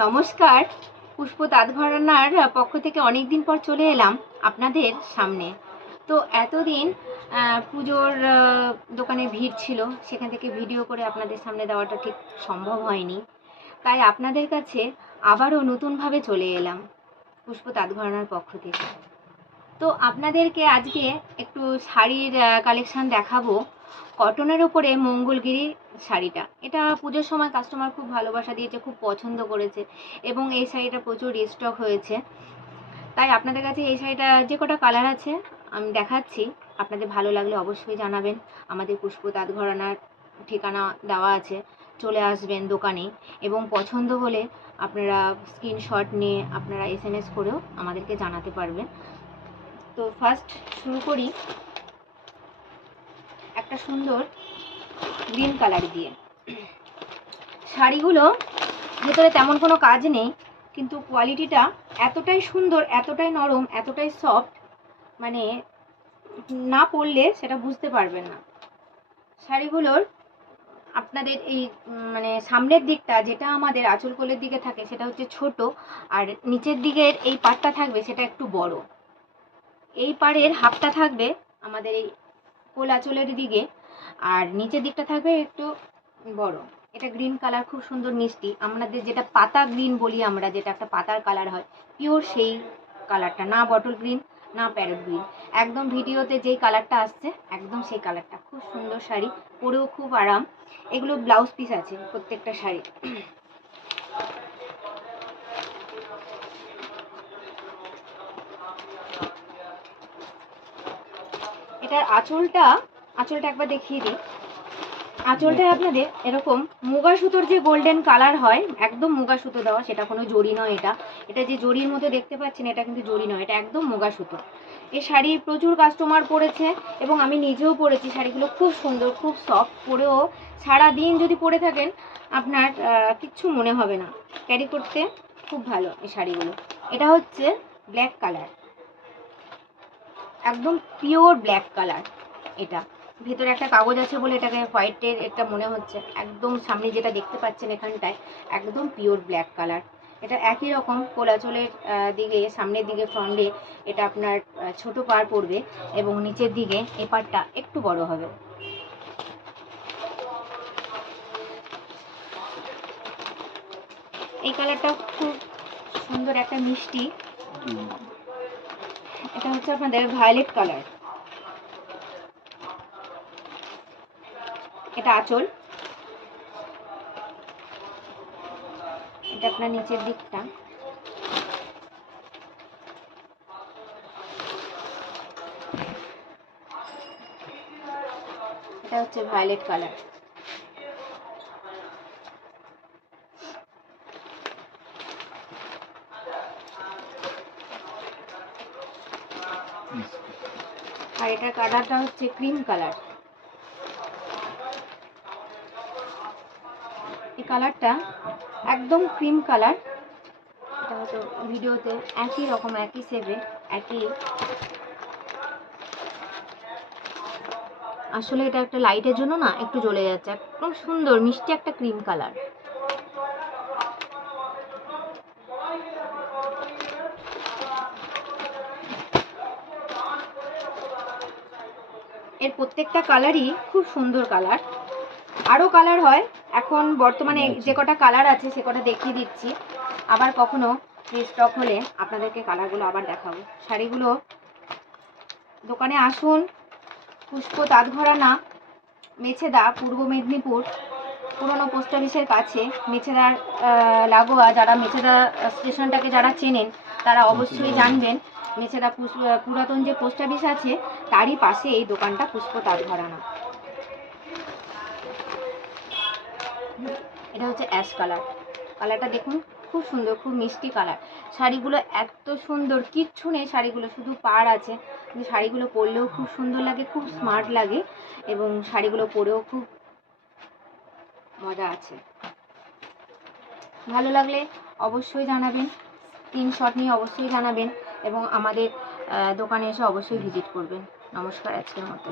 নমস্কার, পুষ্প তাঁত ঘরানার পক্ষ থেকে অনেক দিন পর চলে এলাম আপনাদের সামনে। তো এতদিন পুজোর দোকানে ভিড় ছিল, সেখান থেকে ভিডিও করে আপনাদের সামনে দেওয়াটা ঠিক সম্ভব হয়নি। তাই আপনাদের কাছে আবারও নতুনভাবে চলে এলাম পুষ্প তাঁত ঘরানার পক্ষ থেকে। তো আপনাদেরকে আজকে একটু শাড়ির কালেকশান দেখাবো। কটনের ওপরে মঙ্গলগিরি শাড়িটা, এটা পুজোর সময় কাস্টমার খুব ভালোবাসা দিয়েছে, খুব পছন্দ করেছে এবং এই শাড়িটা প্রচুর রিস্টক হয়েছে। তাই আপনাদের কাছে এই শাড়িটা যে কটা কালার আছে আমি দেখাচ্ছি, আপনাদের ভালো লাগলে অবশ্যই জানাবেন। আমাদের পুষ্প তাঁত ঘরানার ঠিকানা দেওয়া আছে, চলে আসবেন দোকানে এবং পছন্দ হলে আপনারা স্ক্রিনশট নিয়ে আপনারা SMS করেও আমাদেরকে জানাতে পারবেন। তো ফার্স্ট শুরু করি একটা সুন্দর গ্রিন কালার দিয়ে। শাড়িগুলো ভেতরে তেমন কোনো কাজ নেই, কিন্তু কোয়ালিটিটা এতটাই সুন্দর, এতটাই নরম, এতটাই সফট, মানে না পরলে সেটা বুঝতে পারবেন না। শাড়িগুলোর আপনাদের এই মানে সামনের দিকটা যেটা আমাদের আঁচল কোলের দিকে থাকে সেটা হচ্ছে ছোট, আর নিচের দিকের এই পাটটা থাকবে সেটা একটু বড়। এই পাড়ের হাফটা থাকবে আমাদের এই কোল আঁচলের দিকে, আর নিচের দিকটা থাকবে একটু বড়। এটা গ্রিন কালার, খুব সুন্দর মিষ্টি, আমাদের যেটা পাতা গ্রিন বলি আমরা, যেটা একটা পাতার কালার হয়, পিওর সেই কালারটা, না বটল গ্রিন না প্যারট গ্রিন, একদম ভিডিওতে যেই কালারটা আসছে একদম সেই কালারটা। খুব সুন্দর শাড়ি, পরেও খুব আরাম। এগুলো ব্লাউজ পিস আছে প্রত্যেকটা শাড়ি। এটার আঁচলটা একবার দেখিয়ে দিই। আঁচলটা আপনাদের এরকম মুগা সুতোর যে গোল্ডেন কালার হয়, একদম মুগা সুতো দেওয়া, সেটা কোনো জড়ি নয়। এটা যে জড়ির মতো দেখতে পাচ্ছেন এটা কিন্তু জড়ি নয়, এটা একদম মুগা সুতো। এই শাড়ি প্রচুর কাস্টমার পরেছে এবং আমি নিজেও পরেছি। শাড়িগুলো খুব সুন্দর, খুব সফট, পরেও সারাদিন যদি পরে থাকেন আপনার কিচ্ছু মনে হবে না, ক্যারি করতে খুব ভালো এই শাড়িগুলো। এটা হচ্ছে ব্ল্যাক কালার, একদম পিওর ব্ল্যাক কালার। এটা ভেতরে একটা কাগজ আছে বলে এটাকে হোয়াইটের এটা মনে হচ্ছে, একদম সামনে যেটা দেখতে পাচ্ছেন এখানটায় একদম পিওর ব্ল্যাক কালার। এটা একই রকম কোলাচলের দিকে, সামনের দিকে ফ্রন্টে এটা আপনার ছোট পাড় পড়বে এবং নিচের দিকে এই পাড়টা একটু বড় হবে। এই কালারটা খুব সুন্দর, একটা মিষ্টি। এটা হচ্ছে আপনাদের ভায়োলেট কালার। এটা আঁচল, এটা আপনার নিচের দিকটা। এটা হচ্ছে ভায়োলেট কালার। আর এটার কালারটা হচ্ছে ক্রিম কালার। এই কালারটা একদম ক্রিম কালার। এটা হয়তো ভিডিওতে একই রকম, একই শেপে, একই, আসলে এটা একটা লাইটের জন্য না একটু জ্বলে যাচ্ছে। একদম সুন্দর মিষ্টি একটা ক্রিম কালার। এর প্রত্যেকটা কালারই খুব সুন্দর কালার। আরও কালার হয়, এখন বর্তমানে যে কটা কালার আছে সে কটা দেখিয়ে দিচ্ছি। আবার কখনো স্টক হলে আপনাদেরকে কালারগুলো আবার দেখাবো। শাড়িগুলো দোকানে আসুন, পুষ্প তাঁত ঘরানা, মেছেদা, পূর্ব মেদিনীপুর, পুরনো পোস্ট অফিসের কাছে, মেছেদার লাগোয়া। যারা মেছেদা স্টেশনটাকে যারা চেনেন তারা অবশ্যই জানবেন, মেছেদা পুরাতন যে পোস্ট অফিস আছে তারই পাশে এই দোকানটা পুষ্প তাঁত ঘরানা। এটা হচ্ছে অ্যাশ কালার। কালারটা দেখুন, খুব সুন্দর, খুব মিষ্টি কালার। শাড়িগুলো এত সুন্দর, কিচ্ছু নেই শাড়িগুলো, শুধু পাড় আছে, কিন্তু শাড়িগুলো পরলেও খুব সুন্দর লাগে, খুব স্মার্ট লাগে এবং শাড়িগুলো পরেও খুব মজা আছে। ভালো লাগলে অবশ্যই জানাবেন, স্ক্রিনশট নিয়ে অবশ্যই জানাবেন এবং আমাদের দোকানে এসে অবশ্যই ভিজিট করবেন। নমস্কার, আজকের মতো।